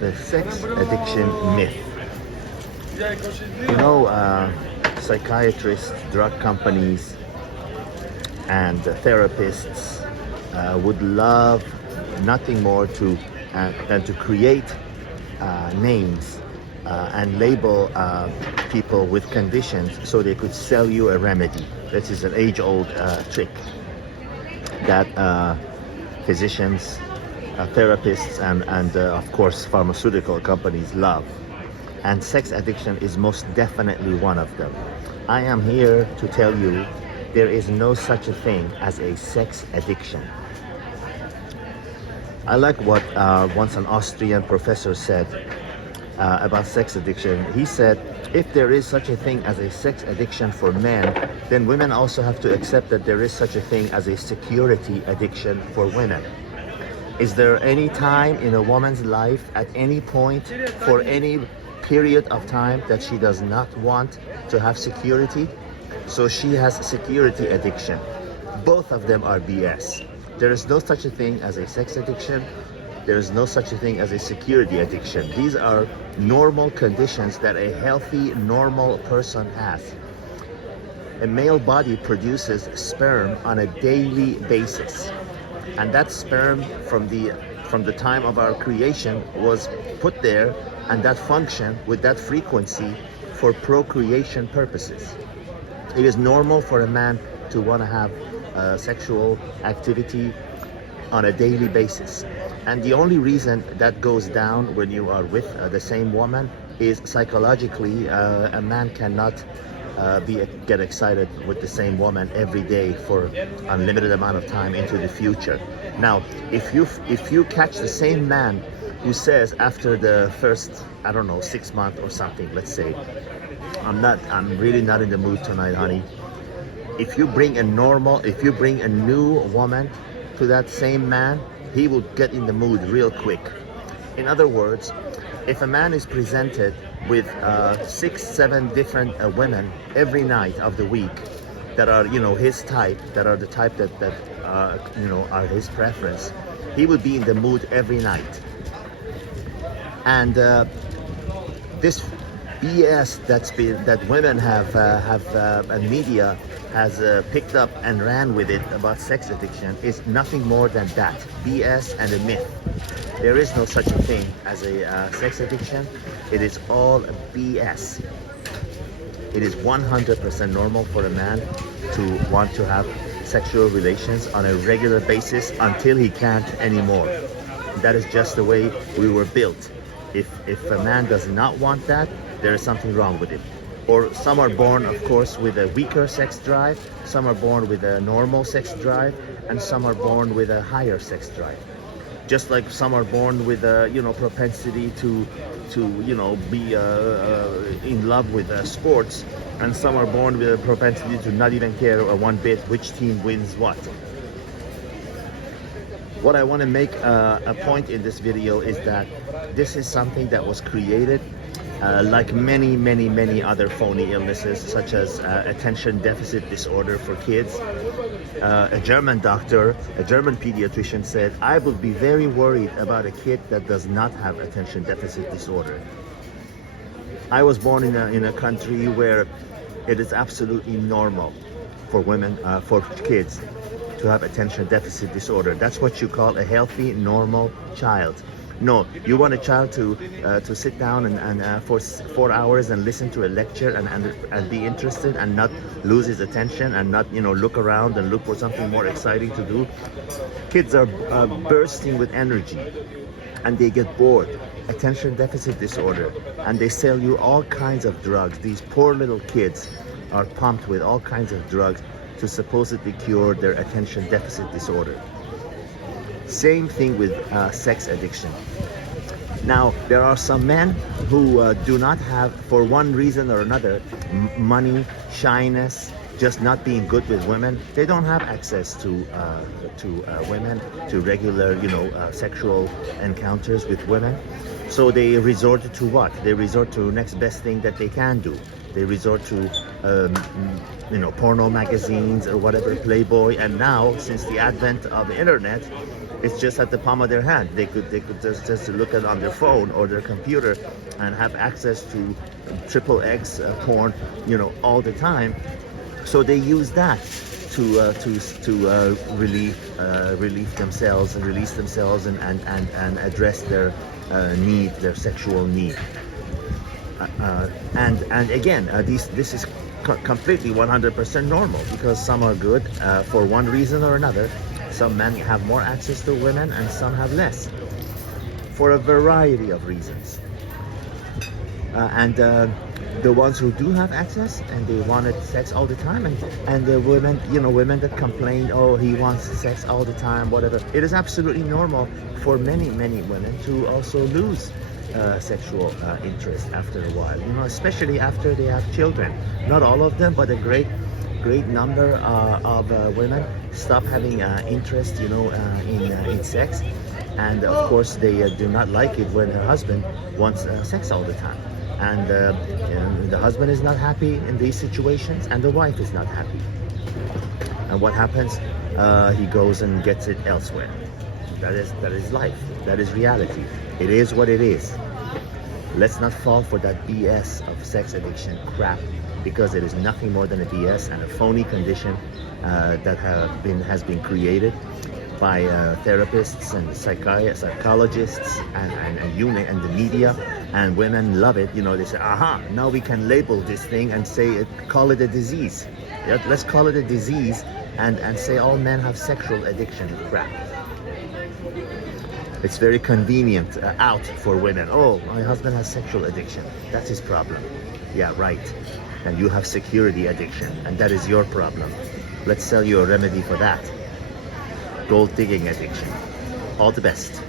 the sex addiction myth. You know, psychiatrists, drug companies, and therapists would love nothing more than to create names and label people with conditions so they could sell you a remedy. This is an age-old trick that physicians, therapists, and of course pharmaceutical companies love. And sex addiction is most definitely one of them. I am here to tell you there is no such a thing as a sex addiction. I like what once an Austrian professor said about sex addiction. He said, if there is such a thing as a sex addiction for men, then women also have to accept that there is such a thing as a security addiction for women. Is there any time in a woman's life, at any point, for any period of time, that she does not want to have security? So she has security addiction. Both of them are BS. There is no such a thing as a sex addiction. There is no such a thing as a security addiction. These are normal conditions that a healthy, normal person has. A male body produces sperm on a daily basis. And that sperm from the time of our creation was put there, and that function with that frequency for procreation purposes. It is normal for a man to want to have sexual activity on a daily basis. And the only reason that goes down when you are with the same woman is psychologically. A man cannot get excited with the same woman every day for unlimited amount of time into the future. Now, if you catch the same man who says after the first, I don't know, 6 months or something, let's say, I'm really not in the mood tonight, honey. If you bring a new woman to that same man, he will get in the mood real quick. In other words, if a man is presented with 6-7 different women every night of the week that are, his type, that are the type that are his preference, he would be in the mood every night. And this BS that women have and media has picked up and ran with it about sex addiction is nothing more than that, BS and a myth. There is no such a thing as a sex addiction. It is all BS. It is 100% normal for a man to want to have sexual relations on a regular basis until he can't anymore. That is just the way we were built. If a man does not want that, there is something wrong with him. Or some are born, of course, with a weaker sex drive, some are born with a normal sex drive, and some are born with a higher sex drive. Just like some are born with a propensity to be in love with sports, and some are born with a propensity to not even care one bit which team wins what. What I want to make a point in this video is that this is something that was created like many other phony illnesses, such as attention deficit disorder for kids. A German doctor, a German pediatrician said, I would be very worried about a kid that does not have attention deficit disorder. I was born in a country where it is absolutely normal for women, for kids to have attention deficit disorder. That's what you call a healthy, normal child. No, you want a child to sit down and for 4 hours and listen to a lecture and be interested and not lose his attention and not look around and look for something more exciting to do. Kids are bursting with energy and they get bored. Attention deficit disorder, and they sell you all kinds of drugs. These poor little kids are pumped with all kinds of drugs to supposedly cure their attention deficit disorder. Same thing with sex addiction. Now, there are some men who do not have, for one reason or another, money, shyness, just not being good with women. They don't have access to women, to regular, sexual encounters with women. So they resort to what? They resort to next best thing that they can do. They resort to, porno magazines or whatever, Playboy. And now, since the advent of the internet, It's just at the palm of their hand. They could just look at on their phone or their computer and have access to triple X porn, all the time. So they use that to relieve themselves and release themselves and address their need, their sexual need. And again, this is completely 100% normal, because some are good for one reason or another. Some men have more access to women and some have less, for a variety of reasons. And the ones who do have access and they wanted sex all the time, and the women, women that complain, oh, he wants sex all the time, whatever. It is absolutely normal for many women to also lose sexual interest after a while, especially after they have children. Not all of them, but a great number of women stop having interest, in sex, and of course they do not like it when her husband wants sex all the time, and the husband is not happy in these situations, and the wife is not happy. And what happens? He goes and gets it elsewhere. That is life. That is reality. It is what it is. Let's not fall for that BS of sex addiction crap, because it is nothing more than a BS and a phony condition that has been created by therapists and psychologists and the media, and women love it. They say, aha, now we can label this thing and call it a disease. Yeah, let's call it a disease and say all men have sexual addiction. Crap. It's very convenient out for women. Oh, my husband has sexual addiction. That's his problem. Yeah, right. And you have security addiction, and that is your problem. Let's sell you a remedy for that. Gold digging addiction. All the best.